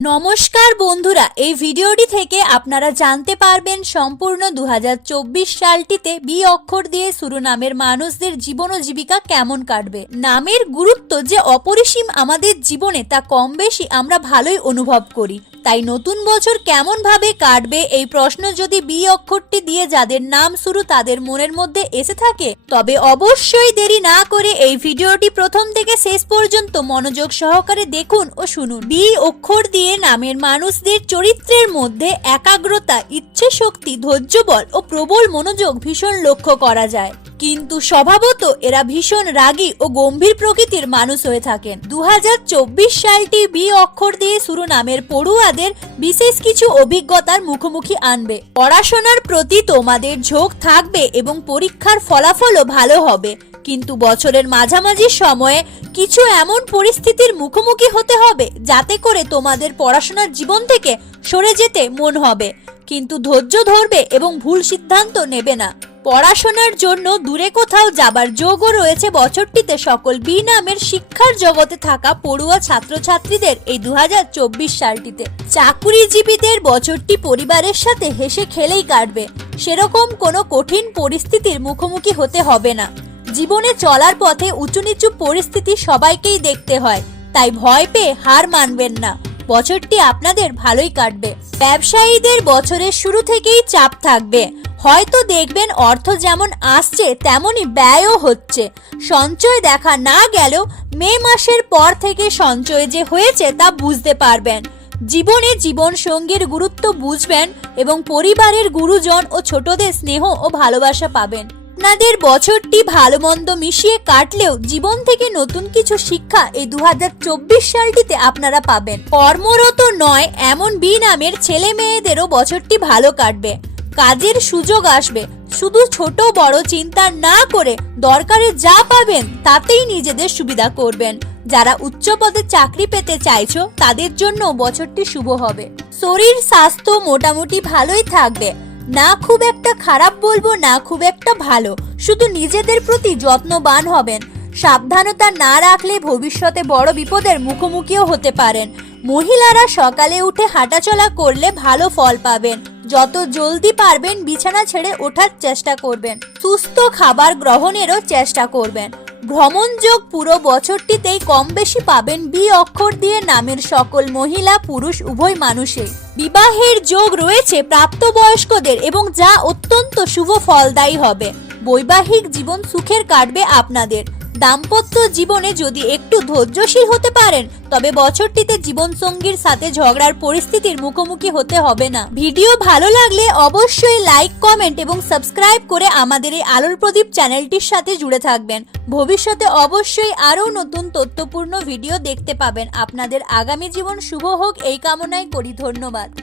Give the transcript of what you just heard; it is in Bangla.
নমস্কার বন্ধুরা, এই ভিডিওটি থেকে আপনারা জানতে পারবেন সম্পূর্ণ দু হাজার চব্বিশ সালটিতে বি অক্ষর দিয়ে শুরু নামের মানুষদের জীবন ও জীবিকা কেমন কাটবে। নামের গুরুত্ব যে অপরিসীম আমাদের জীবনে তা কম বেশি আমরা ভালোই অনুভব করি। তাই নতুন বছর কেমন ভাবে কাটবে এই প্রশ্ন যদি বি অক্ষরটি দিয়ে যাদের নাম শুরু তাদের মনের মধ্যে এসে থাকে, তবে অবশ্যই দেরি না করে এই ভিডিওটি প্রথম থেকে শেষ পর্যন্ত মনোযোগ সহকারে দেখুন ও শুনুন। বি অক্ষর দিয়ে নামের মানুষদের চরিত্রের মধ্যে একাগ্রতা ইচ্ছে শক্তি ধৈর্য বল ও প্রবল মনোযোগ ভীষণ লক্ষ্য করা যায়। কিন্তু স্বভাবত এরা ভীষণ রাগী ও গম্ভীর প্রকৃতির মানুষ হয়ে থাকেন। দু হাজার চব্বিশ সালটি বি অক্ষর দিয়ে শুরু নামের পড়ুয়াদের বিশেষ কিছু অভিজ্ঞতার মুখোমুখি আনবে। পড়াশোনার প্রতি তোমাদের ঝোঁক থাকবে এবং পরীক্ষার ফলাফলও ভালো হবে। কিন্তু বছরের মাঝামাঝি সময়ে কিছু এমন পরিস্থিতির মুখোমুখি হতে হবে যাতে করে তোমাদের পড়াশোনার জীবন থেকে সরে যেতে মন হবে। কিন্তু ধৈর্য ধরবে এবং ভুল সিদ্ধান্ত নেবে না। পড়াশোনার জন্য দূরে কোথাও যাবার যোগও রয়েছে বছরটিতে সকল বিনামের শিক্ষার জগতে থাকা পড়ুয়া ছাত্রছাত্রীদের এই দু হাজার চব্বিশ সালটিতে। চাকুরিজীবীদের বছরটি পরিবারের সাথে হেসে খেলেই কাটবে। সেরকম কোনো কঠিন পরিস্থিতির মুখোমুখি হতে হবে না। জীবনে চলার পথে উঁচু নিচু পরিস্থিতি সবাইকেই দেখতে হয়। তাই ভয় পেয়ে হার মানবেন না। বছরটি আপনাদের ভালোই কাটবে। ব্যবসায়ীদের বছরের শুরু থেকেই চাপ থাকবে। হয়তো দেখবেন অর্থ যেমন আসছে, তেমনই ব্যয়ও হচ্ছে। সঞ্চয় দেখা না গেলেও মে মাসের পর থেকে সঞ্চয় যে হয়েছে তা বুঝতে পারবেন। জীবনে জীবন সঙ্গীর গুরুত্ব বুঝবেন এবং পরিবারের গুরুজন ও ছোটদের স্নেহ ও ভালোবাসা পাবেন। আপনাদের বছরটি ভালো মন্দ মিশিয়ে কাটলেও জীবন থেকে নতুন কিছু শিক্ষা এই দু হাজার চব্বিশ সালটিতে আপনারা পাবেন। কর্মরত নয়, এমন বি নামের ছেলে মেয়েদেরও বছরটি ভালো কাটবে। কাজের সুযোগ আসবে। শুধু ছোট বড় চিন্তা না করে দরকারে যা পাবেন তাতেই নিজেদের সুবিধা করবেন। যারা উচ্চ পদে চাকরি পেতে চাইছো, তাদের জন্য বছরটি শুভ হবে। শরীর, স্বাস্থ্য মোটামুটি ভালোই থাকবে। না খুব একটা খারাপ বলব, না খুব একটা ভালো। শুধু নিজেদের প্রতি যত্নবান হবেন। সাবধানতা না রাখলে ভবিষ্যতে বড় বিপদের মুখোমুখিও হতে পারেন। মহিলারা সকালে উঠে হাঁটাচলা করলে ভালো ফল পাবেন। যত জলদি পারবেন বিছানা ছেড়ে ওঠার চেষ্টা করবেন। সুস্থ খাবার গ্রহণেরও চেষ্টা করবেন। ভ্রমণ যোগ পুরো বছরটিতেই কম বেশি পাবেন বি অক্ষর দিয়ে নামের সকল মহিলা, পুরুষ, উভয় মানুষেই। বিবাহের যোগ রয়েছে প্রাপ্তবয়স্কদের এবং যা অত্যন্ত শুভ ফলদায়ী হবে। বৈবাহিক জীবন সুখের কাটবে আপনাদের। দাম্পত্য জীবনে যদি একটু ধৈর্যশীল হতে পারেন, তবে বছরটিতে জীবনসঙ্গীর সাথে ঝগড়ার পরিস্থিতির মুখোমুখি হতে হবে না। ভিডিও ভালো লাগলে অবশ্যই লাইক, কমেন্ট এবং সাবস্ক্রাইব করে আমাদের এই আলোর প্রদীপ চ্যানেলটির সাথে জুড়ে থাকবেন। ভবিষ্যতে অবশ্যই আরও নতুন তথ্যপূর্ণ ভিডিও দেখতে পাবেন। আপনাদের আগামী জীবন শুভ হোক, এই কামনাই করি, ধন্যবাদ।